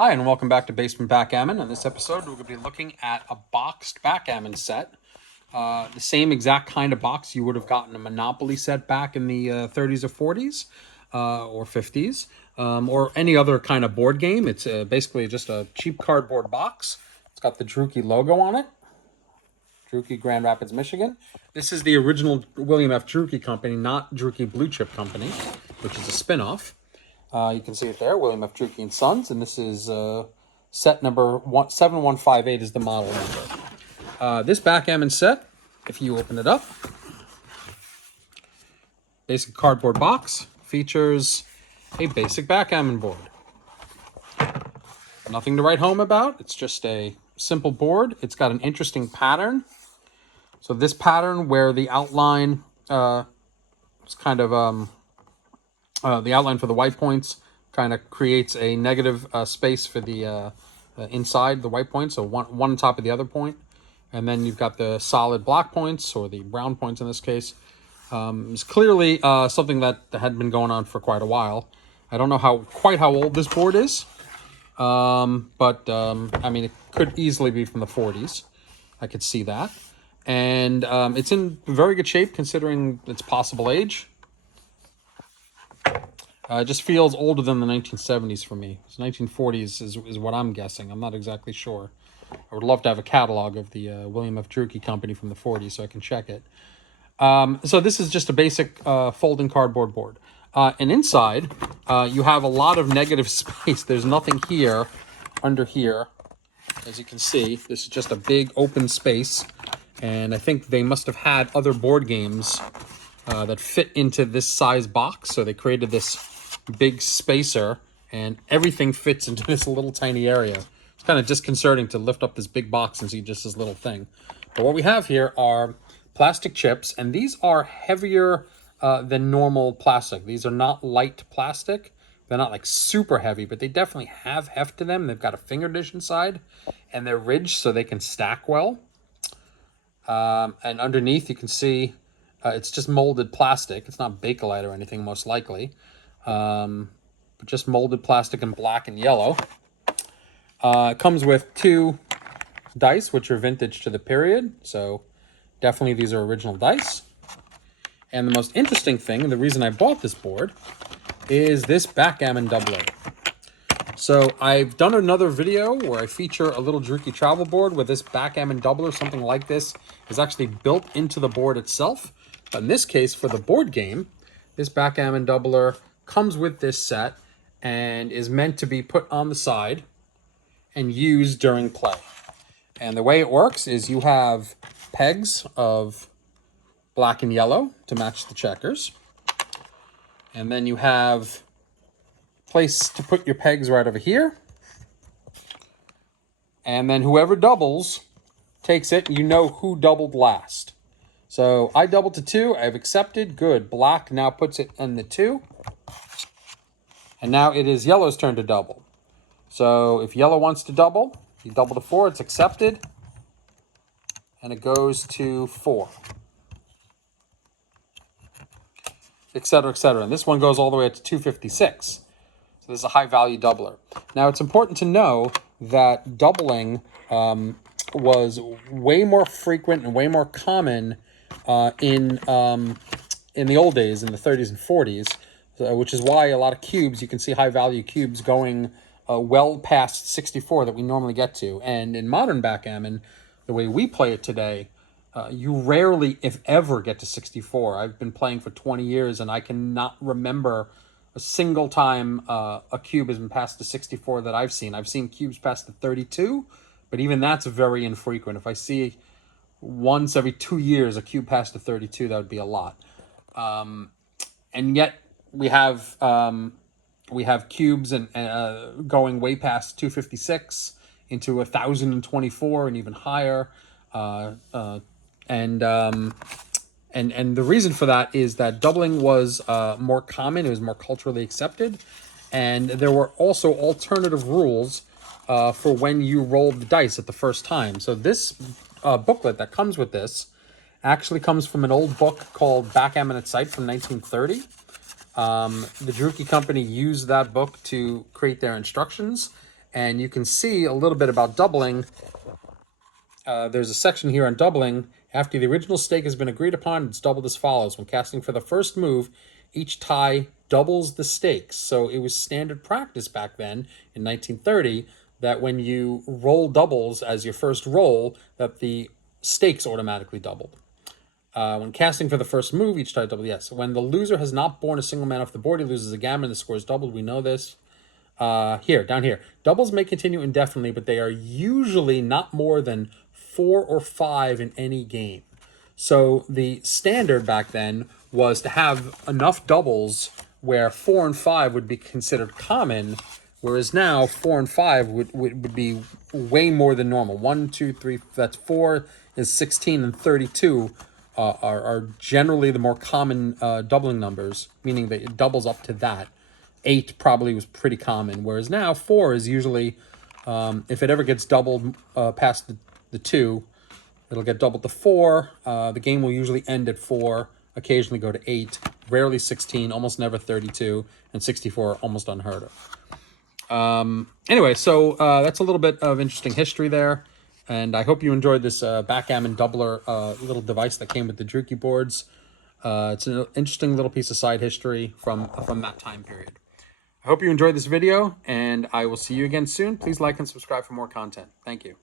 Hi, and welcome back to Basement Backgammon. In this episode, we're going to be looking at a boxed backgammon set. The same exact kind of box you would have gotten a Monopoly set back in the 30s or 40s or 50s, or any other kind of board game. It's basically just a cheap cardboard box. It's got the Dreuke logo on it. Dreuke, Grand Rapids, Michigan. This is the original William F. Dreuke company, not Dreuke Blue Chip Company, which is a spin-off. You can see it there, William F. Dreuke and Sons, and this is set number 7158 is the model number. This backgammon set, if you open it up, basic cardboard box, features a basic backgammon board. Nothing to write home about. It's just a simple board. It's got an interesting pattern. So this pattern where the outline is kind of the outline for the white points kind of creates a negative space for the inside the white points, so one on top of the other point. And then you've got the solid black points, or the brown points in this case. It's clearly something that had been going on for quite a while. I don't know quite how old this board is, but I mean, it could easily be from the 40s. I could see that. And it's in very good shape considering its possible age. It just feels older than the 1970s for me. It's 1940s is what I'm guessing. I'm not exactly sure. I would love to have a catalog of the William F. Dreuke company from the 40s so I can check it. So this is just a basic folding cardboard board. And inside, you have a lot of negative space. There's nothing here, under here. As you can see, this is just a big open space. And I think they must have had other board games that fit into this size box. So they created this big spacer, and everything fits into this little tiny area. It's kind of disconcerting to lift up this big box and see just this little thing. But what we have here are plastic chips, and these are heavier than normal plastic. These are not light plastic. They're not like super heavy, but they definitely have heft to them. They've got a finger dish inside, and they're ridged so they can stack well. And underneath you can see it's just molded plastic. It's not Bakelite or anything, most likely. But just molded plastic in black and yellow. It comes with 2 dice, which are vintage to the period. So definitely these are original dice. And the most interesting thing, and the reason I bought this board, is this backgammon doubler. So I've done another video where I feature a little Dreuke travel board where this backgammon doubler, something like this, is actually built into the board itself. But in this case, for the board game, this backgammon doubler comes with this set and is meant to be put on the side and used during play. And the way it works is you have pegs of black and yellow to match the checkers. And then you have place to put your pegs right over here. And then whoever doubles takes it. You know who doubled last. So I doubled to 2. I've accepted. Good. Black now puts it in the 2. And now it is yellow's turn to double. So if yellow wants to double, you double to 4. It's accepted. And it goes to 4. Etc., etc. And this one goes all the way up to 256. So this is a high-value doubler. Now, it's important to know that doubling was way more frequent and way more common in the old days, in the 30s and 40s, which is why a lot of cubes, you can see high-value cubes going well past 64 that we normally get to. And in modern backgammon, the way we play it today, you rarely, if ever, get to 64. I've been playing for 20 years, and I cannot remember a single time a cube has been passed to 64 that I've seen. I've seen cubes passed to 32, but even that's very infrequent. If I see once every 2 years a cube passed to 32, that would be a lot. And yet we have cubes and going way past 256 into 1,024 and even higher. And the reason for that is that doubling was more common. It was more culturally accepted. And there were also alternative rules for when you rolled the dice at the first time. So this booklet that comes with this actually comes from an old book called Backgammon at Sight from 1930. The Dreuke company used that book to create their instructions. And you can see a little bit about doubling. There's a section here on doubling. After the original stake has been agreed upon, it's doubled as follows. When casting for the first move, each tie doubles the stakes. So it was standard practice back then in 1930 that when you roll doubles as your first roll, that the stakes automatically doubled. When casting for the first move, each tie doubled. Yes. When the loser has not borne a single man off the board, he loses a gammon. The score is doubled. We know this. Down here. Doubles may continue indefinitely, but they are usually not more than 4 or 5 in any game. So the standard back then was to have enough doubles where 4 and 5 would be considered common, whereas now 4 and 5 would be way more than normal. 1, 2, 3, that's 4 is 16, and 32 are generally the more common doubling numbers, meaning that it doubles up to that. 8 probably was pretty common, whereas now 4 is usually, if it ever gets doubled past the 2, it'll get doubled to 4. The game will usually end at 4, occasionally go to 8, rarely 16, almost never 32, and 64 almost unheard of. Anyway, so that's a little bit of interesting history there, and I hope you enjoyed this backgammon doubler little device that came with the Dreuke boards. It's an interesting little piece of side history from that time period. I hope you enjoyed this video, and I will see you again soon. Please like and subscribe for more content. Thank you.